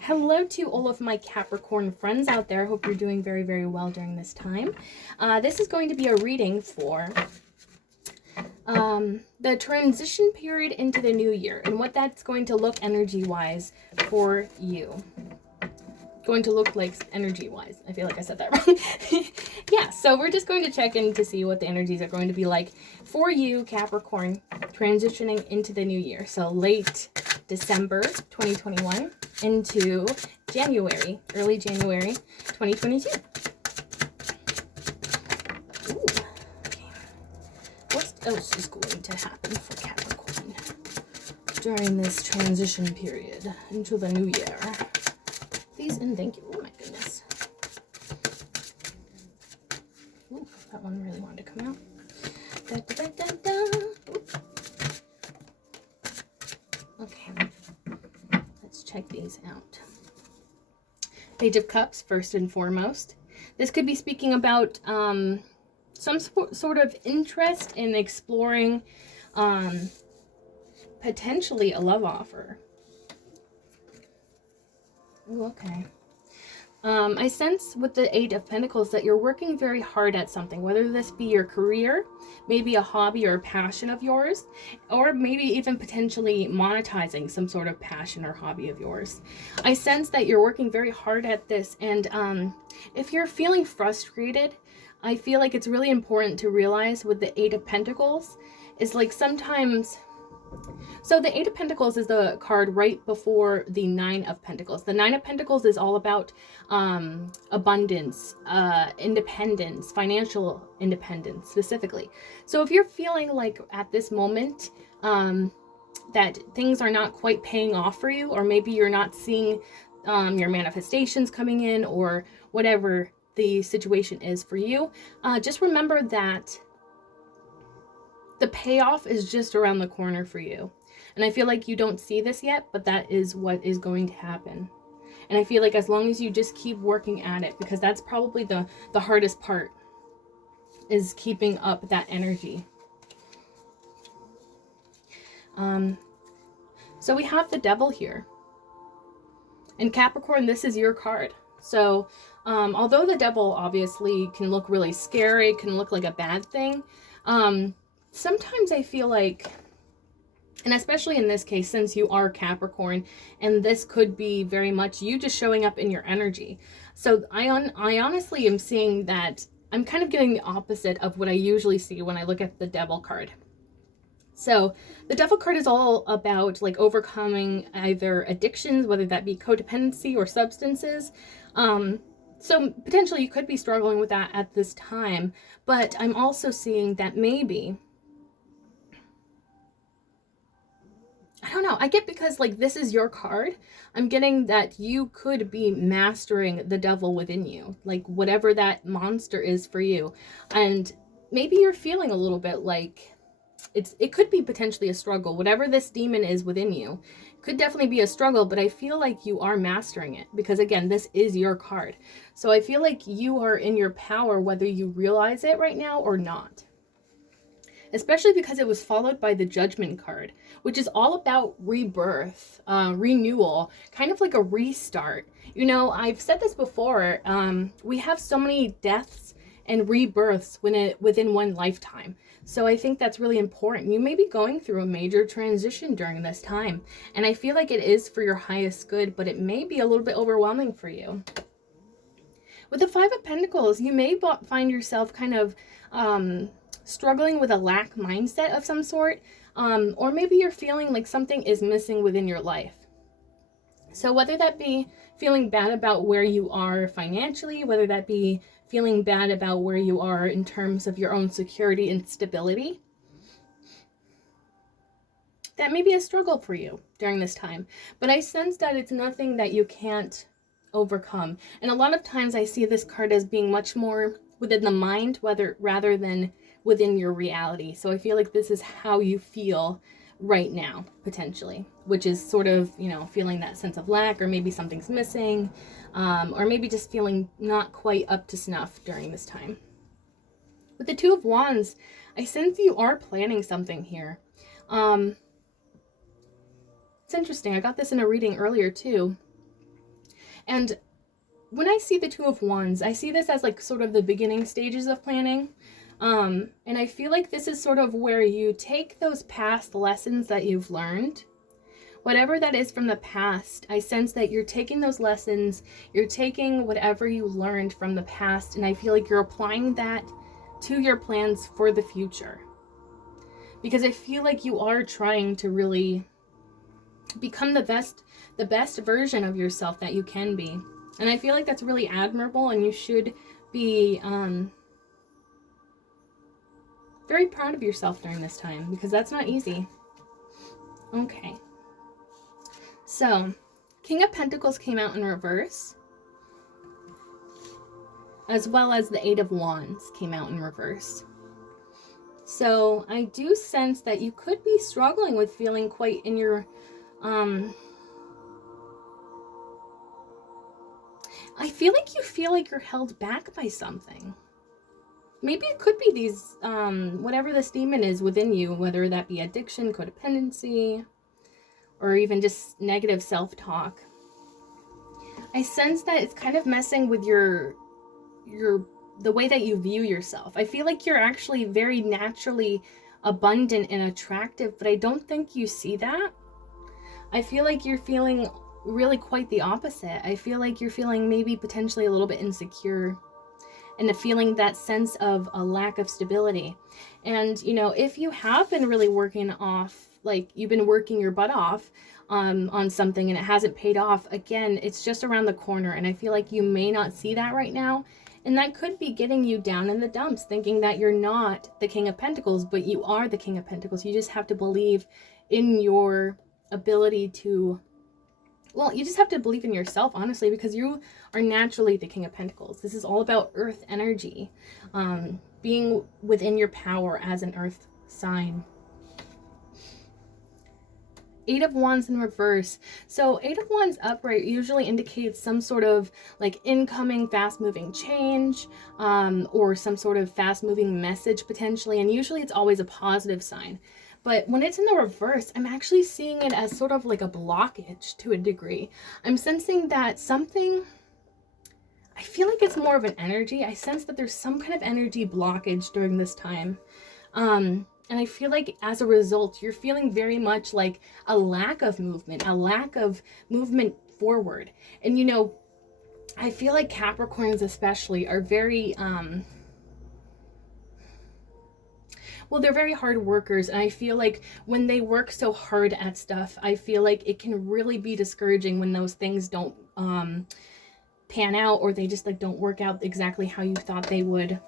Hello to all of my Capricorn friends out there. Hope you're doing very, very well during this time. This is going to be a reading for the transition period into the new year and what that's going to look energy-wise for you. Going to look like energy-wise. I feel like I said that wrong. Yeah, so we're just going to check in to see what the energies are going to be like for you, Capricorn, transitioning into the new year. So late December 2021 into January, early January 2022. Ooh, okay. What else is going to happen for Capricorn during this transition period into the new year? Please and thank you. Oh my goodness. Ooh, that one really wanted to come out. Da, da, da, da, da. Okay, let's check these out. Page of Cups, first and foremost. This could be speaking about some sort of interest in exploring potentially a love offer. Ooh, okay. I sense with the Eight of Pentacles that you're working very hard at something, whether this be your career, maybe a hobby or a passion of yours, or maybe even potentially monetizing some sort of passion or hobby of yours. I sense that you're working very hard at this, and if you're feeling frustrated, I feel like it's really important to realize with the Eight of Pentacles is like sometimes... So the Eight of Pentacles is the card right before the Nine of Pentacles. The Nine of Pentacles is all about abundance, independence, financial independence specifically. So if you're feeling like at this moment that things are not quite paying off for you, or maybe you're not seeing your manifestations coming in, or whatever the situation is for you, just remember that the payoff is just around the corner for you. And I feel like you don't see this yet, but that is what is going to happen. And I feel like as long as you just keep working at it, because that's probably the hardest part, is keeping up that energy. So we have the Devil here. And Capricorn, this is your card. So although the Devil obviously can look really scary, can look like a bad thing, sometimes I feel like, and especially in this case, since you are Capricorn, and this could be very much you just showing up in your energy. So I honestly am seeing that I'm kind of getting the opposite of what I usually see when I look at the Devil card. So the Devil card is all about like overcoming either addictions, whether that be codependency or substances. So potentially you could be struggling with that at this time, but I'm also seeing that maybe, I don't know, I get, because like this is your card, I'm getting that you could be mastering the devil within you, like whatever that monster is for you. And maybe you're feeling a little bit like it could be potentially a struggle. Whatever this demon is within you could definitely be a struggle, but I feel like you are mastering it, because again, this is your card. So I feel like you are in your power, whether you realize it right now or not. Especially because it was followed by the Judgment card, which is all about rebirth, renewal, kind of like a restart. You know, I've said this before, we have so many deaths and rebirths within one lifetime. So I think that's really important. You may be going through a major transition during this time, and I feel like it is for your highest good, but it may be a little bit overwhelming for you. With the Five of Pentacles, you may find yourself kind of struggling with a lack mindset of some sort, or maybe you're feeling like something is missing within your life. So whether that be feeling bad about where you are financially, whether that be feeling bad about where you are in terms of your own security and stability, that may be a struggle for you during this time. But I sense that it's nothing that you can't overcome. And a lot of times I see this card as being much more within the mind, rather than within your reality. So I feel like this is how you feel right now, potentially, which is sort of, you know, feeling that sense of lack, or maybe something's missing, or maybe just feeling not quite up to snuff during this time. With the Two of Wands, I sense you are planning something here. It's interesting. I got this in a reading earlier too. And when I see the Two of Wands, I see this as like sort of the beginning stages of planning. And I feel like this is sort of where you take those past lessons that you've learned, whatever that is from the past. I sense that you're taking those lessons, you're taking whatever you learned from the past, and I feel like you're applying that to your plans for the future. Because I feel like you are trying to really become the best version of yourself that you can be. And I feel like that's really admirable, and you should be very proud of yourself during this time, because that's not easy. Okay. So, King of Pentacles came out in reverse, as well as the Eight of Wands came out in reverse. So, I do sense that you could be struggling with feeling quite in your, I feel like you're held back by something. Maybe it could be these, whatever this demon is within you, whether that be addiction, codependency, or even just negative self-talk. I sense that it's kind of messing with the way that you view yourself. I feel like you're actually very naturally abundant and attractive, but I don't think you see that. I feel like you're feeling really quite the opposite. I feel like you're feeling maybe potentially a little bit insecure, and feeling that sense of a lack of stability. And, you know, if you have been really working off, like you've been working your butt off on something and it hasn't paid off, again, it's just around the corner. And I feel like you may not see that right now. And that could be getting you down in the dumps, thinking that you're not the King of Pentacles, but you are the King of Pentacles. You just have to believe in your ability to, well, you just have to believe in yourself, honestly, because you are naturally the King of Pentacles. This is all about earth energy, being within your power as an earth sign. Eight of Wands in reverse. So Eight of Wands upright usually indicates some sort of like incoming fast-moving change, or some sort of fast-moving message potentially, and usually it's always a positive sign. But when it's in the reverse, I'm actually seeing it as sort of like a blockage to a degree. I'm sensing that something, I feel like it's more of an energy. I sense that there's some kind of energy blockage during this time. And I feel like as a result, you're feeling very much like a lack of movement forward. And, you know, I feel like Capricorns especially are very, well, they're very hard workers, and I feel like when they work so hard at stuff, I feel like it can really be discouraging when those things don't pan out, or they just like don't work out exactly how you thought they would.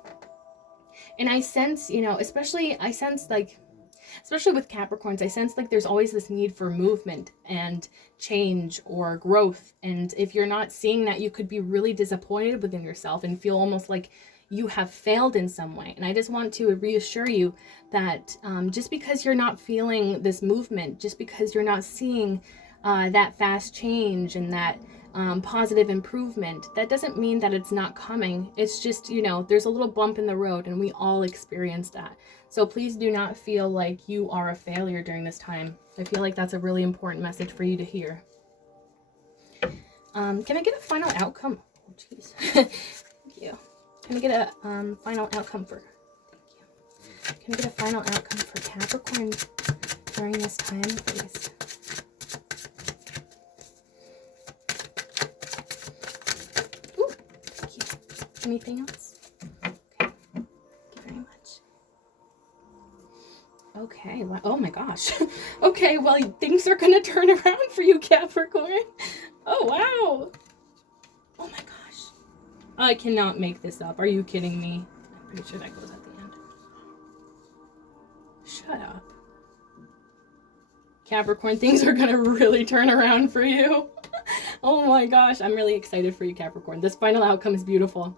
And I sense, you know, especially with Capricorns, I sense like there's always this need for movement and change or growth. And if you're not seeing that, you could be really disappointed within yourself and feel almost like you have failed in some way. And I just want to reassure you that just because you're not feeling this movement, just because you're not seeing that fast change and that positive improvement, that doesn't mean that it's not coming. It's just, you know, there's a little bump in the road, and we all experience that. So please do not feel like you are a failure during this time. I feel like that's a really important message for you to hear. Can I get a final outcome? Oh, jeez. Thank you. Can I get a final outcome for, thank you. Can I get a final outcome for Capricorn during this time, please? Ooh, thank you. Anything else? Okay. Thank you very much. Okay, well, oh my gosh. Okay, well, things are going to turn around for you, Capricorn. Oh, wow. Oh my gosh. I cannot make this up. Are you kidding me? I'm pretty sure that goes at the end. Shut up. Capricorn, things are gonna really turn around for you. Oh my gosh, I'm really excited for you, Capricorn. This final outcome is beautiful.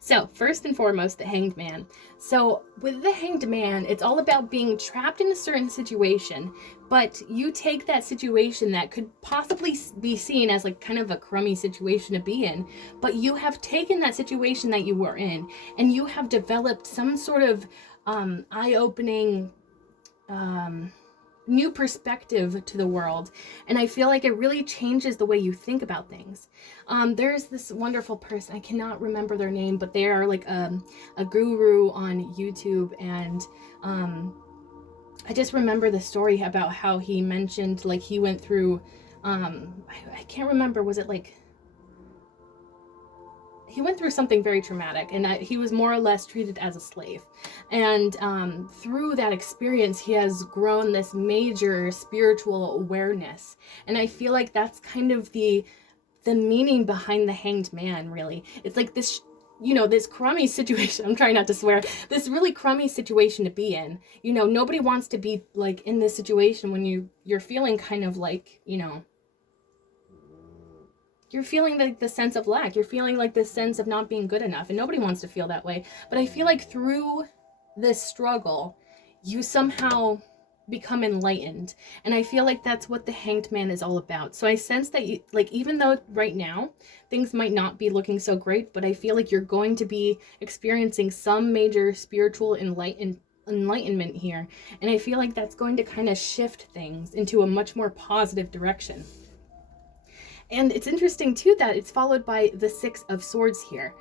So, first and foremost, the Hanged Man. So, with the Hanged Man, it's all about being trapped in a certain situation, but you take that situation that could possibly be seen as like kind of a crummy situation to be in, but you have taken that situation that you were in, and you have developed some sort of eye-opening new perspective to the world. And I feel like it really changes the way you think about things. There's this wonderful person, I cannot remember their name, but they are like a guru on YouTube. And I just remember the story about how he mentioned, like, he went through, I can't remember, was it like, he went through something very traumatic, and he was more or less treated as a slave. And through that experience, he has grown this major spiritual awareness. And I feel like that's kind of the meaning behind the Hanged Man, really. It's like this, you know, this crummy situation. I'm trying not to swear. This really crummy situation to be in. You know, nobody wants to be like in this situation when you're feeling kind of like, you know, you're feeling like the sense of lack. You're feeling like this sense of not being good enough. And nobody wants to feel that way. But I feel like through this struggle, you somehow become enlightened. And I feel like that's what the Hanged Man is all about. So I sense that, you, like, even though right now things might not be looking so great, but I feel like you're going to be experiencing some major spiritual enlightenment here. And I feel like that's going to kind of shift things into a much more positive direction. And it's interesting, too, that it's followed by the Six of Swords here.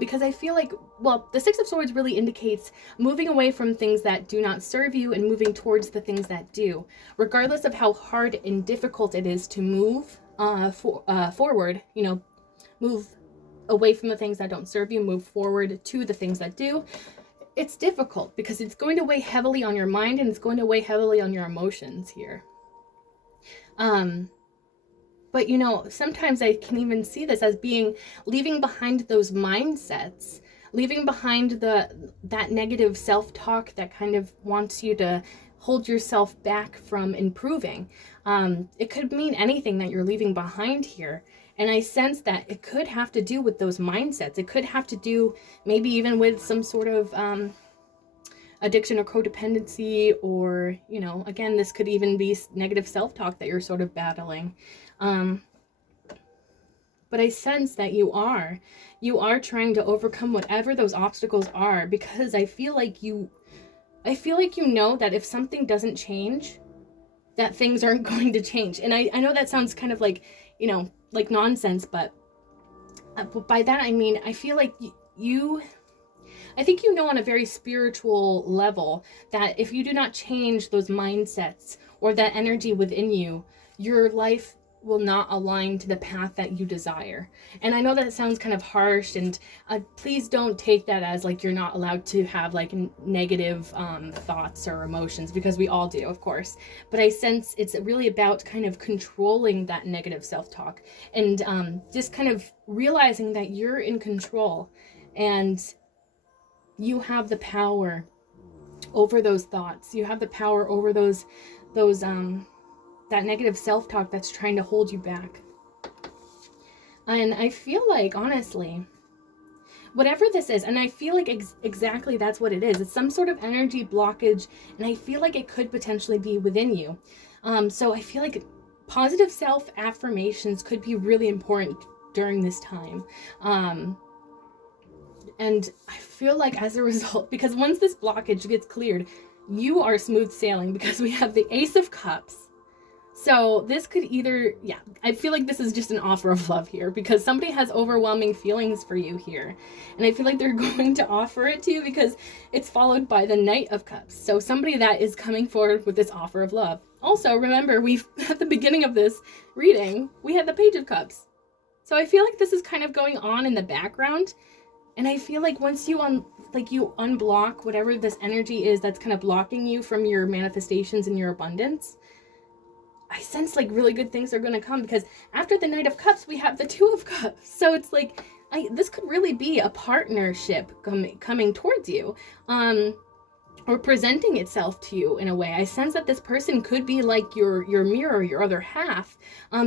Because I feel like, well, the Six of Swords really indicates moving away from things that do not serve you and moving towards the things that do. Regardless of how hard and difficult it is to move forward, you know, move away from the things that don't serve you, move forward to the things that do. It's difficult because it's going to weigh heavily on your mind and it's going to weigh heavily on your emotions here. But, you know, sometimes I can even see this as being leaving behind those mindsets, leaving behind that negative self-talk that kind of wants you to hold yourself back from improving. It could mean anything that you're leaving behind here. And I sense that it could have to do with those mindsets. It could have to do maybe even with some sort of addiction or codependency, or, you know, again, this could even be negative self-talk that you're sort of battling. But I sense that you are trying to overcome whatever those obstacles are, because I feel like you know that if something doesn't change, that things aren't going to change. And I know that sounds kind of like, you know, like nonsense, but by that I mean, I feel like I think you know on a very spiritual level that if you do not change those mindsets or that energy within you, your life will not align to the path that you desire. And I know that sounds kind of harsh, and please don't take that as like you're not allowed to have like negative thoughts or emotions, because we all do, of course. But I sense it's really about kind of controlling that negative self-talk and just kind of realizing that you're in control and you have the power over those thoughts. You have the power over those that negative self-talk that's trying to hold you back. And I feel like, honestly, whatever this is, and I feel like exactly that's what it is. It's some sort of energy blockage, and I feel like it could potentially be within you. So I feel like positive self-affirmations could be really important during this time. And I feel like as a result, because once this blockage gets cleared, you are smooth sailing, because we have the Ace of Cups. So this could either, yeah, I feel like this is just an offer of love here, because somebody has overwhelming feelings for you here. And I feel like they're going to offer it to you because it's followed by the Knight of Cups. So somebody that is coming forward with this offer of love. Also, remember, at the beginning of this reading, we had the Page of Cups. So I feel like this is kind of going on in the background. And I feel like once you unblock whatever this energy is that's kind of blocking you from your manifestations and your abundance, I sense like really good things are going to come, because after the Knight of Cups, we have the Two of Cups. So it's like, this could really be a partnership coming towards you, or presenting itself to you in a way. I sense that this person could be like your mirror, your other half,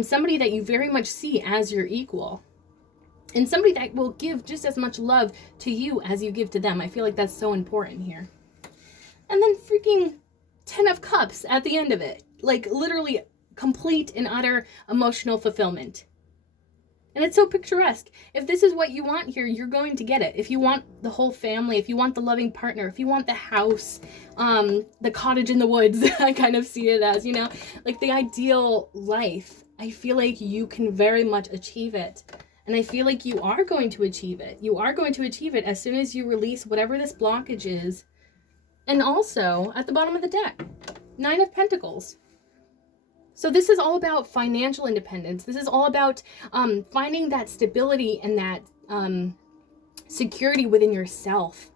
somebody that you very much see as your equal. And somebody that will give just as much love to you as you give to them. I feel like that's so important here. And then freaking 10 of Cups at the end of it. Like literally complete and utter emotional fulfillment. And it's so picturesque. If this is what you want here, you're going to get it. If you want the whole family, if you want the loving partner, if you want the house, the cottage in the woods, I kind of see it as, you know, like the ideal life, I feel like you can very much achieve it. And I feel like you are going to achieve it. You are going to achieve it as soon as you release whatever this blockage is. And also, at the bottom of the deck, 9 of Pentacles. So this is all about financial independence. This is all about finding that stability and that security within yourself.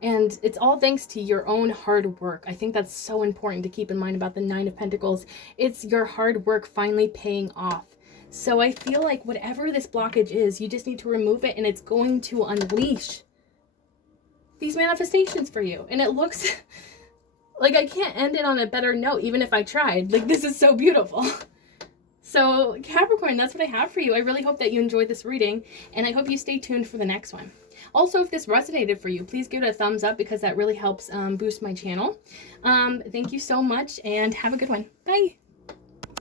And it's all thanks to your own hard work. I think that's so important to keep in mind about the 9 of Pentacles. It's your hard work finally paying off. So I feel like whatever this blockage is, you just need to remove it, and it's going to unleash these manifestations for you. And it looks... like, I can't end it on a better note, even if I tried. Like, this is so beautiful. So, Capricorn, that's what I have for you. I really hope that you enjoyed this reading, and I hope you stay tuned for the next one. Also, if this resonated for you, please give it a thumbs up, because that really helps boost my channel. Thank you so much, and have a good one. Bye!